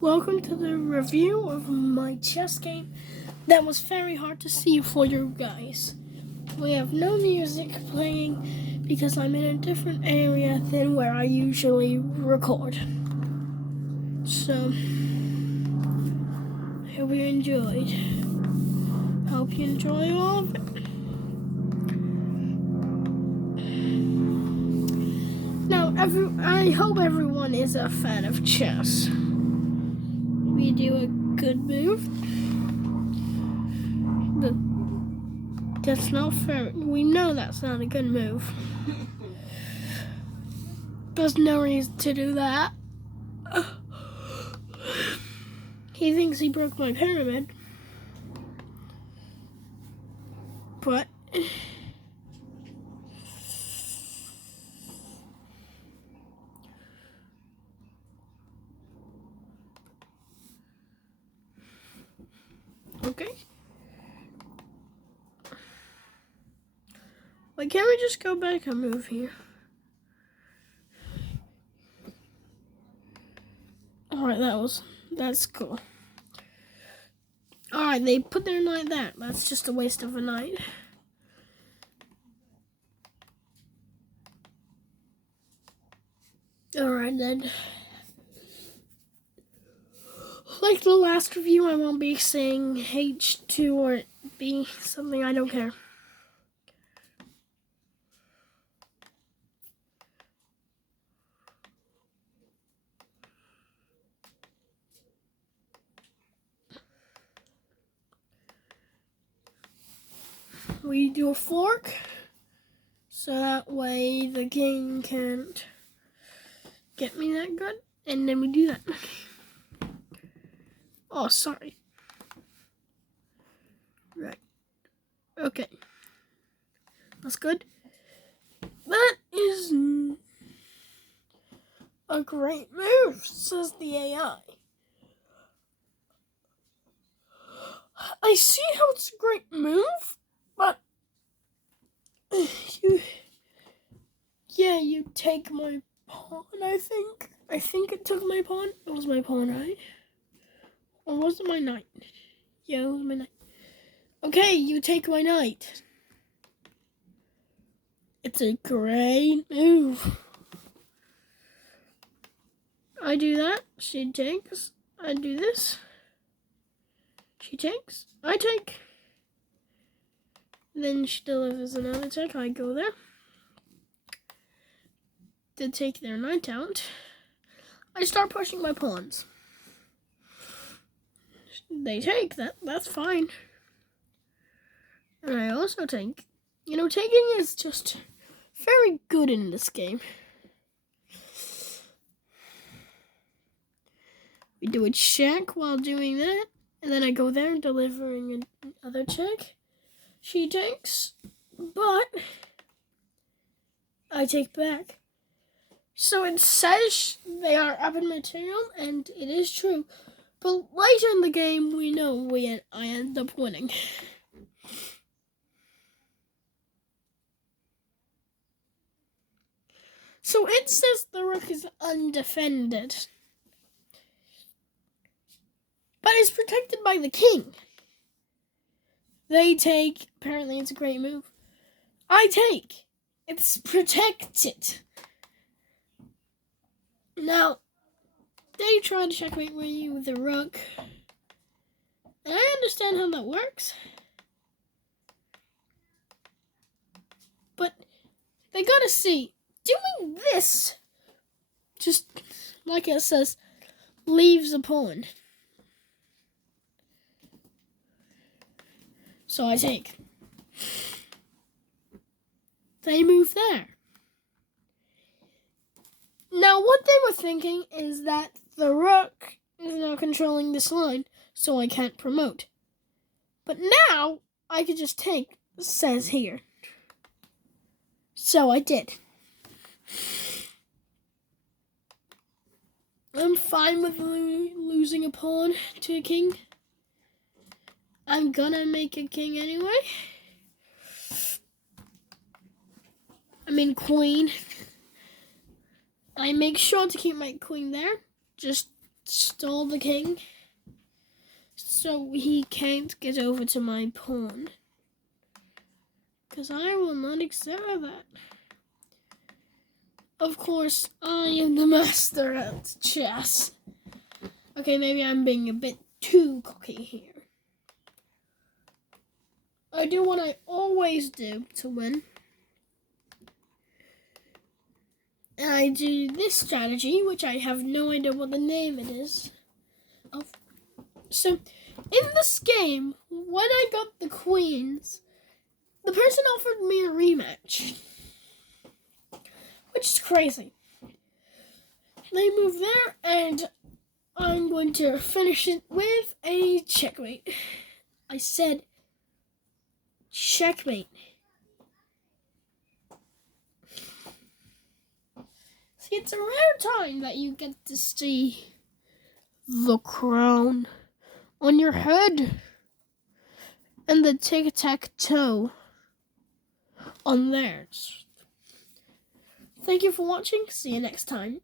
Welcome to the review of my chess game that was very hard to see for you guys. We have no music playing because I'm in a different area than where I usually record. So, I hope you enjoyed. Hope you enjoy all of it. Now, I hope everyone is a fan of chess. We do a good move. That's not fair. We know that's not a good move. There's no reason to do that. He thinks he broke my pyramid. But okay. Why can't we just go back and move here? Alright, that's cool. Alright, they put their knight there. That's just a waste of a knight. Alright then. Like the last review, I won't be saying H2 or B something, I don't care. We do a fork, so that way the king can't get me that good, and then we do that. Oh, sorry. Right. Okay. That's good. That is a great move, says the AI. I see how it's a great move, but you take my pawn, I think. I think it took my pawn. It was my pawn, right? Or was it my knight? Yeah, it was my knight. Okay, you take my knight. It's a great move. I do that. She takes. I do this. She takes. I take. Then she delivers another attack. I go there. To take their knight out. I start pushing my pawns. They take that. That's fine. And I also take. Taking is just very good in this game. We do a check while doing that. And then I go there delivering another check. She takes. But I take back. So it says they are up in material, and it is true. But later in the game, we know I end up winning. So it says the rook is undefended. But it's protected by the king. They take. Apparently it's a great move. I take. It's protected. Now, they try to checkmate me with the rook. And I understand how that works. But they gotta see, doing this, just like it says, leaves a pawn. So I take. They move there. Now, what they were thinking is that the rook is now controlling this line, so I can't promote. But now, I could just take, says here. So I did. I'm fine with losing a pawn to a king. I'm gonna make a king anyway. I mean queen. I make sure to keep my queen there, just stole the king, so he can't get over to my pawn. Because I will not accept that. Of course, I am the master at chess. Okay, maybe I'm being a bit too cocky here. I do what I always do to win. And I do this strategy, which I have no idea what the name it is. So, in this game, when I got the queens, the person offered me a rematch. Which is crazy. They move there, and I'm going to finish it with a checkmate. I said checkmate. See, it's a rare time that you get to see the crown on your head and the tic-tac-toe on theirs. Thank you for watching. See you next time.